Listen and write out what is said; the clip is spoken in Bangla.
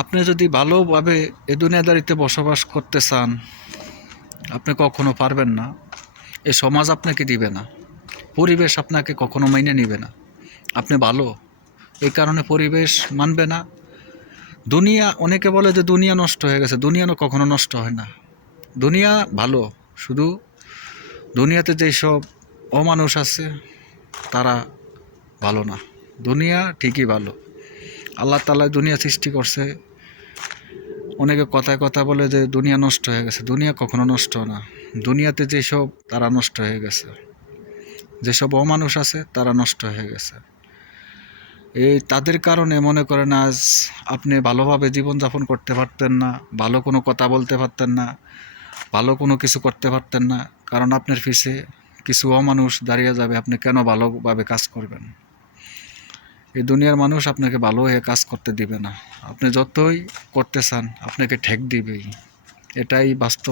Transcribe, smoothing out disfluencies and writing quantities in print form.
আপনি যদি ভালোভাবে এ দুনিয়াদারিতে বসবাস করতে চান, আপনি কখনো পারবেন না। এই সমাজ আপনাকে দিবে না, পরিবেশ আপনাকে কখনো মাইনে নিবে না। আপনি ভালো, এই কারণে পরিবেশ মানবে না। দুনিয়া, অনেকে বলে যে দুনিয়া নষ্ট হয়ে গেছে, দুনিয়া কখনো নষ্ট হয় না। দুনিয়া ভালো, শুধু দুনিয়াতে যেই সব অমানুষ আছে তারা ভালো না। দুনিয়া ঠিকই ভালো। আল্লাহ তাআলা দুনিয়া সৃষ্টি করছে। অনেকে কথায় কথা বলে যে দুনিয়া নষ্ট হয়ে গেছে, দুনিয়া কখনো নষ্ট না। দুনিয়াতে যেসব তারা নষ্ট হয়ে গেছে, যেসব অমানুষ আছে তারা নষ্ট হয়ে গেছে। এই তাদের কারণে মনে করেন আজ আপনি ভালোভাবে জীবনযাপন করতে পারতেন না, ভালো কোনো কথা বলতে পারতেন না, ভালো কোনো কিছু করতে পারতেন না। কারণ আপনার পিছে কিছু অমানুষ দাঁড়িয়ে যাবে, আপনি কেন ভালোভাবে কাজ করবেন। এই দুনিয়ার মানুষ আপনাকে ভালো হয়ে কাজ করতে দিবে না। আপনি যতই করতে চান আপনাকে ঠেক দিবেই, এটাই বাস্তব।